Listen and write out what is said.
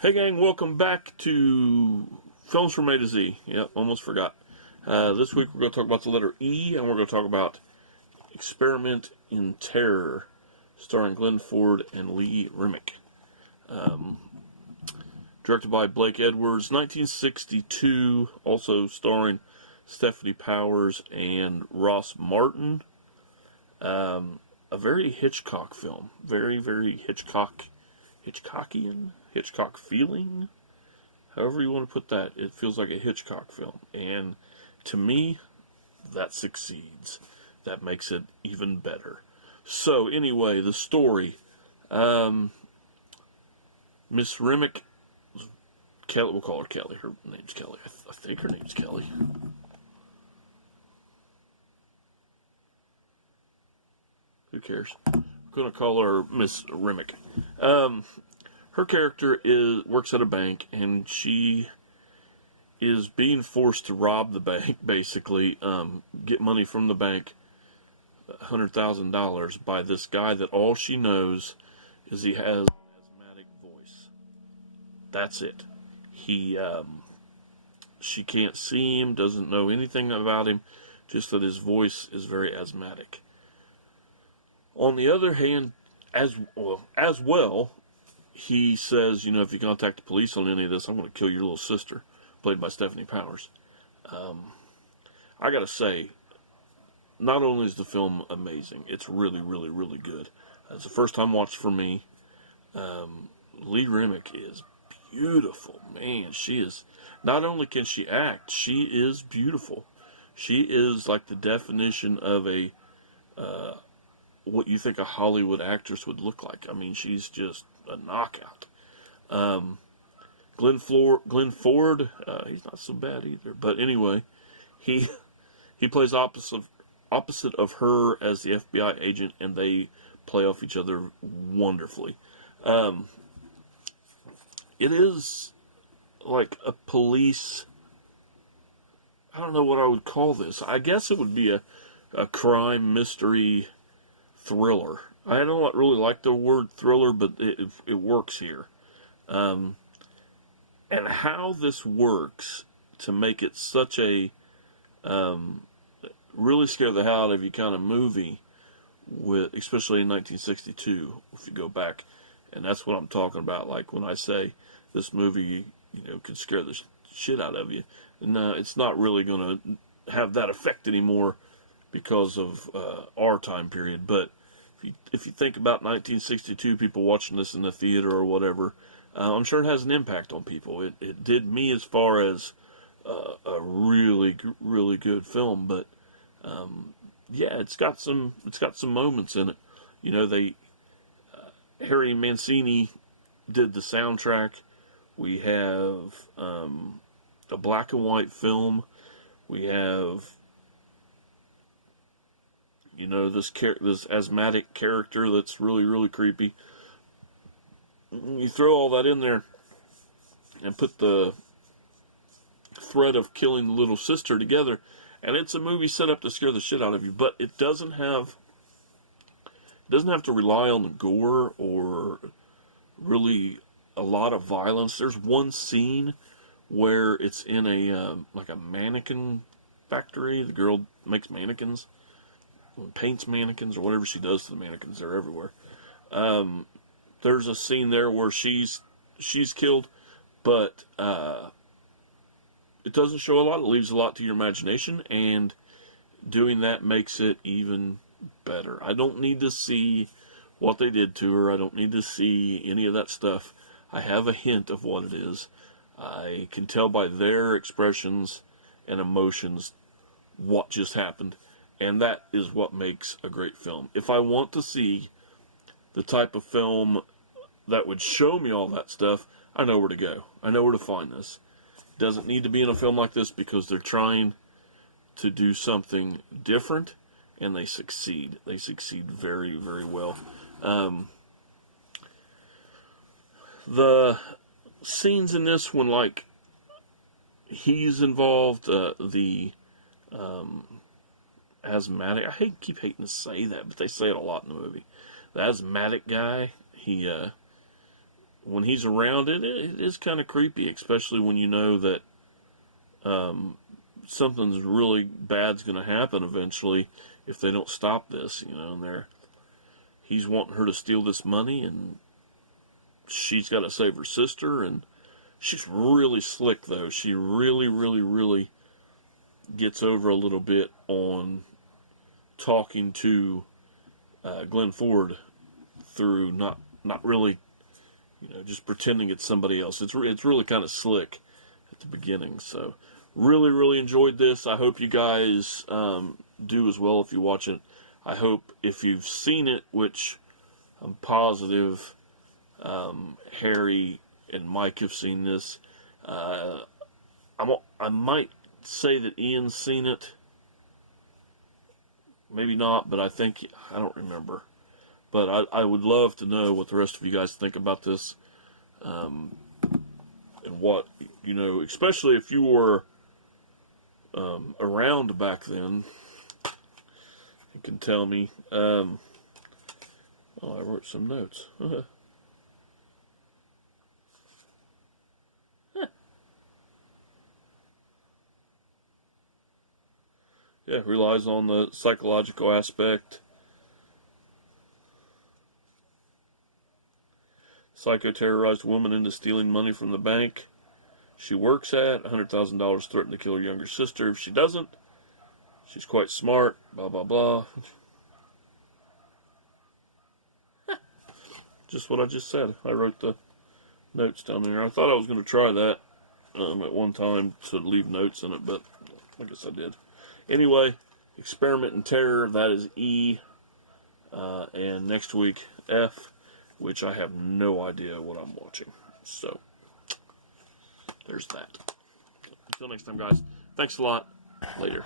Hey gang, welcome back to Films from A to Z. Yep, almost forgot. This week we're going to talk about the letter E, and we're going to talk about Experiment in Terror, starring Glenn Ford and Lee Remick. Directed by Blake Edwards, 1962, also starring Stephanie Powers and Ross Martin. A very Hitchcock film. Very, very Hitchcockian? Hitchcock feeling? However you want to put that, it feels like a Hitchcock film. And to me, that succeeds. That makes it even better. So, anyway, the story. Miss Remick, Kelly, we'll call her Kelly. Her name's Kelly. I think her name's Kelly. Who cares? We're going to call her Miss Remick. Her character works at a bank, and she is being forced to rob the bank, basically, get money from the bank, $100,000, by this guy that all she knows is he has an asthmatic voice. That's it. She can't see him, doesn't know anything about him, just that his voice is very asthmatic. On the other hand, as well, he says, if you contact the police on any of this, I'm going to kill your little sister, played by Stephanie Powers. I got to say, not only is the film amazing, it's really, really, really good. It's a first-time watch for me. Lee Remick is beautiful. Man, she is. Not only can she act, she is beautiful. She is like the definition of what you think a Hollywood actress would look like. I mean, she's just a knockout. Glenn Ford, he's not so bad either. But anyway, he plays opposite of her as the FBI agent, and they play off each other wonderfully. It is like a police. I don't know what I would call this. I guess it would be a crime mystery thriller. I don't really like the word thriller, but it works here. And how this works to make it such a really scare the hell out of you kind of movie, especially in 1962, if you go back. And that's what I'm talking about. Like when I say this movie, could scare the shit out of you. No, it's not really going to have that effect anymore because of our time period. But if you think about 1962, people watching this in the theater or whatever, I'm sure it has an impact on people. It did me as far as a really, really good film. But yeah, it's got some moments in it. Harry Mancini did the soundtrack. We have a black and white film. We have this asthmatic character that's really, really creepy. You throw all that in there and put the threat of killing the little sister together, and it's a movie set up to scare the shit out of you. But it doesn't have to rely on the gore or really a lot of violence. There's one scene where it's in a mannequin factory. The girl makes mannequins, paints mannequins, or whatever she does to the mannequins. They're everywhere. There's a scene there where she's killed, but it doesn't show a lot. It leaves a lot to your imagination, and doing that makes it even better. I don't need to see what they did to her. I don't need to see any of that stuff. I have a hint of what it is. I can tell by their expressions and emotions what just happened. And that is what makes a great film. If I want to see the type of film that would show me all that stuff, I know where to go. I know where to find this. It doesn't need to be in a film like this because they're trying to do something different, and they succeed. They succeed very, very well. The scenes in this when, he's involved, the asthmatic, keep hating to say that, but they say it a lot in the movie. The asthmatic guy, when he's around, it is kind of creepy, especially when you know that something's really bad's going to happen eventually if they don't stop this, and he's wanting her to steal this money, and she's got to save her sister, and she's really slick, though. She really, really, really gets over a little bit on talking to Glenn Ford through not really, just pretending it's somebody else. It's really kind of slick at the beginning. So really, really enjoyed this. I hope you guys do as well if you watch it. I hope if you've seen it, which I'm positive Harry and Mike have seen this. I might say that Ian's seen it. Maybe not, but I don't remember. But I would love to know what the rest of you guys think about this. And what, especially if you were around back then, you can tell me. I wrote some notes. Yeah, relies on the psychological aspect. Psycho terrorized woman into stealing money from the bank she works at. $100,000 threatened to kill her younger sister if she doesn't. She's quite smart. Blah, blah, blah. Just what I just said. I wrote the notes down there. I thought I was going to try that at one time to leave notes in it, but I guess I did. Anyway, Experiment in Terror, that is E. And next week, F, which I have no idea what I'm watching. So, there's that. Until next time, guys. Thanks a lot. Later.